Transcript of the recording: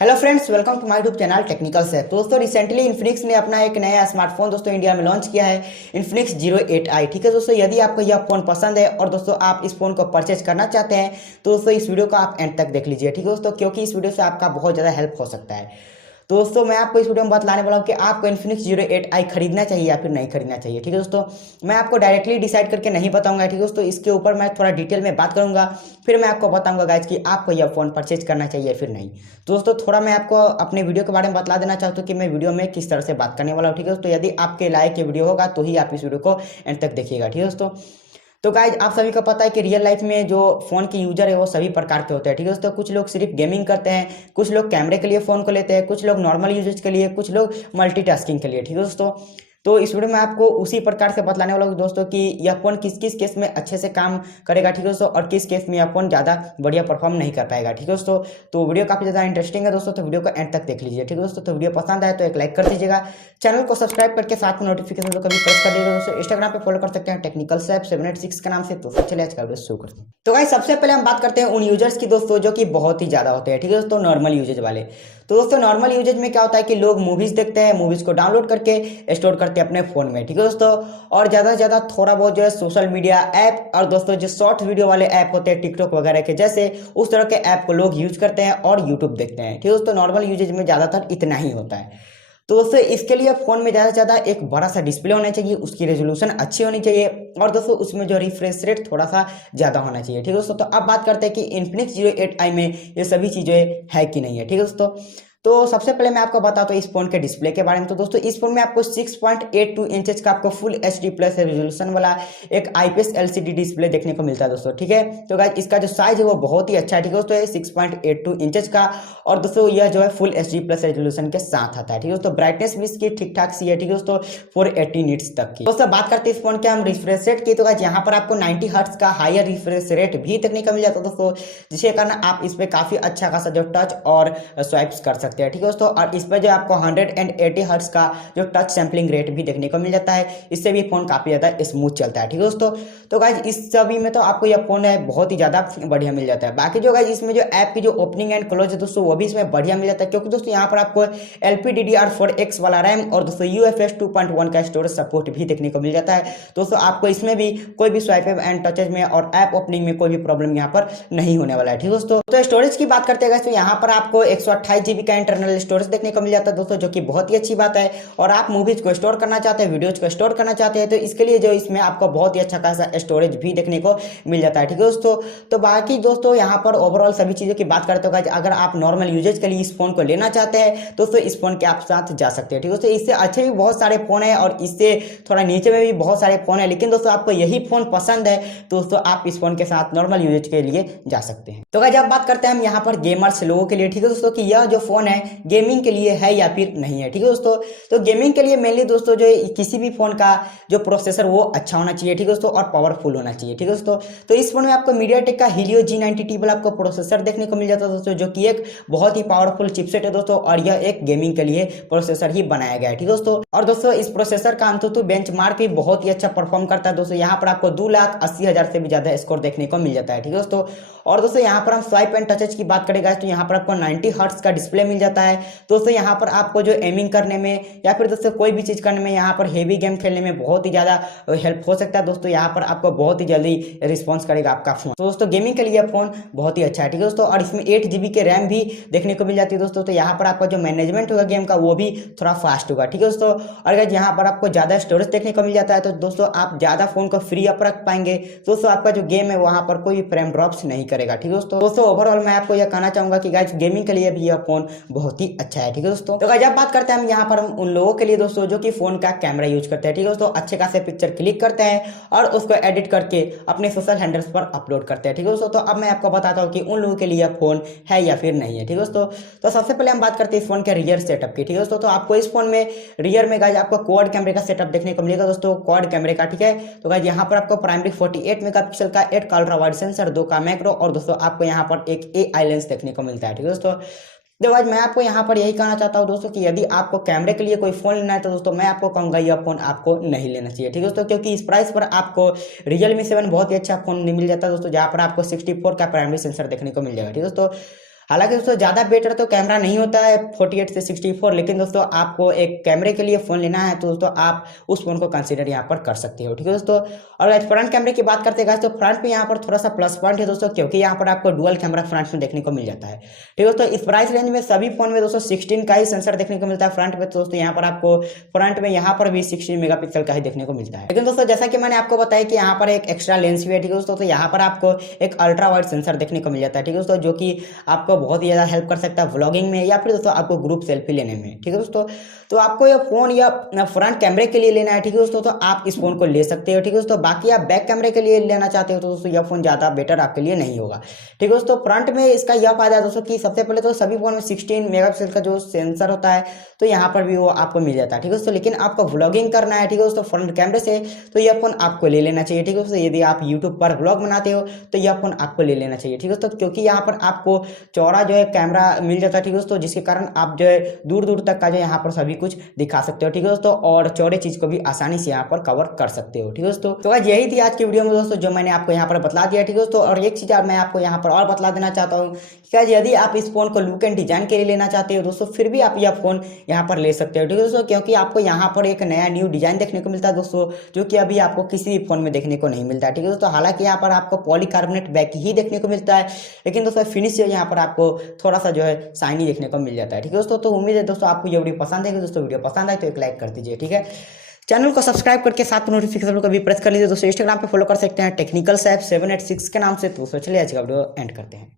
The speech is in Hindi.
Hello friends, welcome to my YouTube channel technical से। दोस्तों रिसेंटली इन्फिनिक्स ने अपना एक नया स्मार्टफोन दोस्तों इंडिया में लॉन्च किया है, इन्फिनिक्स जीरो 8i। ठीक है दोस्तों, यदि आपको यह फोन पसंद है और दोस्तों आप इस फोन को परचेज करना चाहते हैं तो दोस्तों इस वीडियो को आप एंड तक देख लीजिए। ठीक है दोस्तों, क्योंकि इस वीडियो से आपका बहुत ज़्यादा हेल्प हो सकता है। तो दोस्तों मैं आपको इस वीडियो में बतलाने वाला हूँ कि आपको इन्फिनिक्स जीरो 8i खरीदना चाहिए या फिर नहीं खरीदना चाहिए। ठीक है दोस्तों, मैं आपको डायरेक्टली डिसाइड करके नहीं बताऊंगा। ठीक है दोस्तों, इसके ऊपर मैं थोड़ा डिटेल में बात करूंगा, फिर मैं आपको बताऊंगा गाइज कि आपको यह फोन परचेज करना चाहिए या फिर नहीं। तो दोस्तों थोड़ा मैं आपको अपने वीडियो के बारे में बतला देना चाहता हूँ कि मैं वीडियो में किस तरह से बात करने वाला हूँ। ठीक है दोस्तों, यदि आपके लायक ये वीडियो होगा तो ही आप इस वीडियो को एंड तक देखिएगा। ठीक है दोस्तों, तो गाइज आप सभी को पता है कि रियल लाइफ में जो फोन के यूजर है वो सभी प्रकार के होते हैं। ठीक है दोस्तों, कुछ लोग सिर्फ गेमिंग करते हैं, कुछ लोग कैमरे के लिए फोन को लेते हैं, कुछ लोग नॉर्मल यूजेज के लिए, कुछ लोग मल्टीटास्किंग के लिए। ठीक है दोस्तों, तो इस वीडियो में आपको उसी प्रकार से बतलाने वाला हूँ दोस्तों कि यह फोन किस किस केस में अच्छे से काम करेगा। ठीक है दोस्तों, और किस केस में यह फोन ज़्यादा बढ़िया परफॉर्म नहीं कर पाएगा। ठीक है दोस्तों, तो वीडियो काफ़ी ज़्यादा इंटरेस्टिंग है दोस्तों, तो वीडियो को एंड तक देख लीजिए। ठीक है दोस्तों, तो वीडियो पसंद आए तो एक लाइक कर दीजिएगा, चैनल को सब्सक्राइब करके साथ में नोटिफिकेशन को कभी प्रेस कर दीजिएगा। दोस्तों इंस्टाग्राम पे फॉलो कर सकते हैं टेक्निकल सैफ 786 के नाम से। तो चलिए आज का वीडियो शुरू करते हैं। तो गाइस सबसे पहले हम बात करते हैं उन यूजर्स की दोस्तों जो कि बहुत ही ज़्यादा होते हैं। ठीक है दोस्तों, नॉर्मल यूजेज वाले। तो दोस्तों नॉर्मल यूजेज में क्या होता है कि लोग मूवीज देखते हैं, मूवीज को डाउनलोड करके स्टोर करते हैं अपने फोन में। ठीक है दोस्तों, और ज़्यादा से ज़्यादा थोड़ा बहुत जो है सोशल मीडिया ऐप और दोस्तों जो शॉर्ट वीडियो वाले ऐप होते हैं टिकटॉक वगैरह के जैसे, उस तरह के ऐप को लोग यूज करते हैं और यूट्यूब देखते हैं। ठीक है दोस्तों, नॉर्मल यूजेज में ज़्यादातर इतना ही होता है। तो दोस्तों इसके लिए फ़ोन में ज़्यादा से ज़्यादा एक बड़ा सा डिस्प्ले होना चाहिए, उसकी रेजोल्यूशन अच्छी होनी चाहिए और दोस्तों उसमें जो रिफ्रेश रेट थोड़ा सा ज़्यादा होना चाहिए। ठीक है दोस्तों, तो अब बात करते हैं कि इन्फिनिक्स जीरो 8i में ये सभी चीज़ें है कि नहीं है। ठीक है दोस्तों, तो सबसे पहले मैं आपको बताता हूँ इस फोन के डिस्प्ले के बारे में। तो दोस्तों इस फोन में आपको 6.82 इंचेस का आपको फुल HD प्लस रेजोल्यूशन वाला एक IPS LCD डिस्प्ले देखने को मिलता है दोस्तों। ठीक है, तो गाइस इसका जो साइज है वो बहुत ही अच्छा है। ठीक है दोस्तों, 6.82 इंचेस का और दोस्तों यह जो है फुल HD प्लस रेजोल्यूशन के साथ आता है। ठीक है दोस्तों, ब्राइटनेस भी इसकी ठीक ठाक सी है। ठीक है दोस्तों, 480 निट्स तक की। दोस्तों बात करते हैं इस फोन के हम रिफ्रेश रेट की, तो गाइस यहाँ पर आपको 90 हर्ट्ज का हायर रिफ्रेश रेट भी देखने को मिल जाता है दोस्तों, जिसके कारण आप इस पे काफी अच्छा खासा जो टच और स्वाइप्स कर सकते हैं। ठीक है दोस्तों, और इसमें जो आपको 180 हर्ट्ज का जो टच सैंपलिंग रेट भी देखने को मिल जाता है, इससे भी फोन काफी ज्यादा स्मूथ चलता है। ठीक है दोस्तों, तो गाइज इस सभी में तो आपको यह फोन है बहुत ही ज्यादा बढ़िया मिल जाता है। बाकी जो गाइज इसमें जो ऐप की जो ओपनिंग एंड क्लोज है दोस्तों वो भी इसमें बढ़िया मिल जाता है, क्योंकि दोस्तों यहाँ पर आपको LPDDR4X वाला रैम और दोस्तों UFS 2.1 का स्टोरेज सपोर्ट भी देखने को मिल जाता है। दोस्तों आपको इसमें भी कोई भी स्वाइप एंड टचेज में और ऐप ओपनिंग में कोई भी प्रॉब्लम यहाँ पर नहीं होने वाला है। ठीक है दोस्तों, तो स्टोरेज की बात करते हैं तो यहाँ पर आपको 128 GB का इंटरनल स्टोरेज देखने को मिल जाता है दोस्तों, जो कि बहुत ही अच्छी बात है। और आप मूवीज को स्टोर करना चाहते हैं, वीडियोज को स्टोर करना चाहते हैं, तो इसके लिए जो इसमें आपको बहुत ही अच्छा खासा स्टोरेज भी देखने को मिल जाता है। ठीक है दोस्तों, तो बाकी दोस्तों यहाँ पर ओवरऑल सभी चीज़ों की बात करते हो, अगर आप नॉर्मल यूजेज के लिए इस फोन को लेना चाहते हैं दोस्तों इस फोन के आप साथ जा सकते हैं। ठीक है दोस्तों, इससे अच्छे भी बहुत सारे फोन है और इससे थोड़ा नीचे में भी बहुत सारे फोन है, लेकिन दोस्तों आपको यही फोन पसंद है तो दोस्तों आप इस फोन के साथ नॉर्मल यूजेज के लिए जा सकते हैं। तो गाइस अब बात करते हैं हम यहाँ पर गेमर्स लोगों के लिए। ठीक है दोस्तों, कि यह जो फोन है गेमिंग के लिए है या फिर नहीं है। ठीक है दोस्तों, तो गेमिंग के लिए मेनली दोस्तों जो किसी भी फोन का जो प्रोसेसर वो अच्छा होना चाहिए। ठीक है दोस्तों, और पावरफुल होना चाहिए। ठीक है दोस्तों, तो इस फोन में आपको मीडियाटेक का हीलियो G90T वाला आपको प्रोसेसर देखने को मिल जाता है दोस्तों, जो कि एक बहुत ही पावरफुल चिपसेट है दोस्तों, और यह एक गेमिंग के लिए प्रोसेसर ही बनाया गया है। ठीक है दोस्तों, और दोस्तों इस प्रोसेसर का अंततः बेंचमार्क भी बहुत ही अच्छा परफॉर्म करता है दोस्तों। यहाँ पर आपको 2,80,000 से भी ज्यादा स्कोर देखने को मिल जाता है। ठीक है दोस्तों, और दोस्तों यहाँ पर हम स्वाइप एंड टचेज की बात करेंगे तो यहाँ पर आपको 90 हर्ट्ज का डिस्प्ले मिल जाता है दोस्तों। यहाँ पर आपको जो एमिंग करने में या फिर दोस्तों कोई भी चीज करने में, यहाँ पर हेवी गेम खेलने में बहुत ही ज्यादा हेल्प हो सकता है दोस्तों। यहाँ पर आपको बहुत ही जल्दी रिस्पॉन्स करेगा आपका फोन, तो दोस्तों गेमिंग के लिए फोन बहुत ही अच्छा है। ठीक है दोस्तों, और इसमें 8 GB के रैम भी देखने को मिल जाती है दोस्तों, तो यहाँ पर आपका जो मैनेजमेंट होगा गेम का वो भी थोड़ा फास्ट होगा। ठीक है दोस्तों, और अगर यहाँ पर आपको ज्यादा स्टोरेज देखने को मिल जाता है तो दोस्तों आप ज्यादा फोन को फ्री अप रख पाएंगे दोस्तों, आपका जो गेम है वहां पर कोई फ्रेम ड्रॉप्स नहीं करेगा। ठीक है दोस्तों, ओवरऑल मैं आपको यह कहना चाहूंगा कि गाइस गेमिंग के लिए भी यह फोन बहुत ही अच्छा है। ठीक है दोस्तों, तो गाइस अब बात करते हैं हम यहाँ पर उन लोगों के लिए दोस्तों जो कि फोन का कैमरा यूज करते हैं। ठीक है दोस्तों, अच्छे खासे पिक्चर क्लिक करते हैं और उसको एडिट करके अपने सोशल हैंडल्स पर अपलोड करते हैं। ठीक है दोस्तों, तो अब मैं आपको बताता हूँ कि उन लोगों के लिए यह फोन है या फिर नहीं है। ठीक है दोस्तों, तो सबसे पहले हम बात करते हैं इस फोन के रियर सेटअप की। ठीक है दोस्तों, तो आपको इस फोन में रियर में गाइस आपको क्वाड कैमरे का सेटअप देखने को मिलेगा दोस्तों, क्वाड कैमरे का। ठीक है, तो गाइस यहाँ पर आपको प्राइमरी 48 मेगापिक्सल का 8 का अल्ट्रा वाइड सेंसर, 2 का मैक्रो और दोस्तों आपको यहाँ पर एक AI लेंस देखने को मिलता है। ठीक है दोस्तों, तो आज मैं आपको यहाँ पर यही कहना चाहता हूँ दोस्तों कि यदि आपको कैमरे के लिए कोई फोन लेना है तो दोस्तों मैं आपको कहूँगा यह फोन आपको नहीं लेना चाहिए। ठीक है दोस्तों, क्योंकि इस प्राइस पर आपको Realme 7 बहुत ही अच्छा फोन मिल जाता है दोस्तों, जहाँ पर आपको 64 का प्राइमरी सेंसर देखने को मिल जाएगा। ठीक है दोस्तों, हालांकि दोस्तों ज़्यादा बेटर तो कैमरा नहीं होता है 48 से 64, लेकिन दोस्तों आपको एक कैमरे के लिए फ़ोन लेना है तो दोस्तों आप उस फ़ोन को कंसीडर यहाँ पर कर सकते हो, ठीक है दोस्तों। और अगर फ्रंट कैमरे की बात करते हैं तो फ्रंट में यहाँ पर थोड़ा सा प्लस पॉइंट है दोस्तों, क्योंकि यहाँ पर आपको डुअल कैमरा फ्रंट में देखने को मिल जाता है, ठीक है दोस्तों। इस प्राइस रेंज में सभी फोन में दोस्तों 16 का ही सेंसर देखने को मिलता है फ्रंट में, तो दोस्तों यहाँ पर आपको फ्रंट में यहाँ पर भी 16 मेगापिक्सल का ही देखने को मिलता है। लेकिन दोस्तों जैसा कि मैंने आपको बताया कि यहाँ पर एक एक्स्ट्रा लेंस भी है, ठीक है दोस्तों। तो यहाँ पर आपको एक अल्ट्रा वाइड सेंसर देखने को मिल जाता है, ठीक है दोस्तों, जो कि आपको बहुत ही ज़्यादा हेल्प कर सकता है व्लॉगिंग में या फिर दोस्तों आपको ग्रुप सेल्फी लेने में, ठीक है दोस्तों। तो आपको ये फोन या फ्रंट कैमरे के लिए लेना है, ठीक है दोस्तों, तो आप इस फोन को ले सकते हो, ठीक है दोस्तों। बाकी आप बैक कैमरे के लिए लेना चाहते हो तो दोस्तों यह फोन ज़्यादा बेटर आपके लिए नहीं होगा, ठीक है दोस्तों। फ्रंट में इसका यह फायदा है दोस्तों कि सबसे पहले तो सभी फोन में 16 मेगापिक्सल का जो सेंसर होता है तो यहाँ पर भी वो आपको मिल जाता है, ठीक है दोस्तों। लेकिन आपको व्लॉगिंग करना है, ठीक है दोस्तों, फ्रंट कैमरे से, तो यह फोन आपको ले लेना चाहिए, ठीक है दोस्तों। यदि आप यूट्यूब पर व्लॉग बनाते हो तो यह फोन आपको ले लेना चाहिए, ठीक है दोस्तों, क्योंकि यहाँ पर आपको चौड़ा जो है कैमरा मिल जाता है, ठीक है दोस्तों, जिसके कारण आप जो है दूर दूर तक का जो यहाँ पर सभी कुछ दिखा सकते हो, ठीक है दोस्तों, और चौड़े चीज को भी आसानी से यहाँ पर कवर कर सकते हो, ठीक है दोस्तों। तो आज यही थी आज की वीडियो में दोस्तों जो मैंने आपको यहाँ पर बतला दिया, ठीक है दोस्तों। और एक चीज मैं आपको यहाँ पर और बतला देना चाहता हूँ कि यदि आप इस फोन को लुक एंड डिजाइन के लिए लेना चाहते हो दोस्तों, फिर भी आप यह फोन यहाँ पर ले सकते हो, ठीक है दोस्तों, क्योंकि आपको यहाँ पर एक नया न्यू डिजाइन देखने को मिलता है दोस्तों, जो कि अभी आपको किसी भी फोन में देखने को नहीं मिलता है, ठीक है दोस्तों। हालांकि यहाँ पर आपको पॉलीकार्बोनेट बैक ही देखने को मिलता है, लेकिन दोस्तों फिनिश यहाँ पर आपको थोड़ा सा जो है शाइनी देखने को मिल जाता है, ठीक है दोस्तों। तो उम्मीद है दोस्तों आपको ये वीडियो पसंद है दोस्तों। वीडियो पसंद आए तो एक लाइक कर दीजिए, ठीक है। चैनल को सब्सक्राइब करके साथ नोटिफिकेशन को भी प्रेस कर लीजिए दोस्तों। इंस्टाग्राम पे फॉलो कर सकते हैं टेक्निकल सैफ 786 के नाम से। तो चलिए आज का वीडियो एंड करते हैं।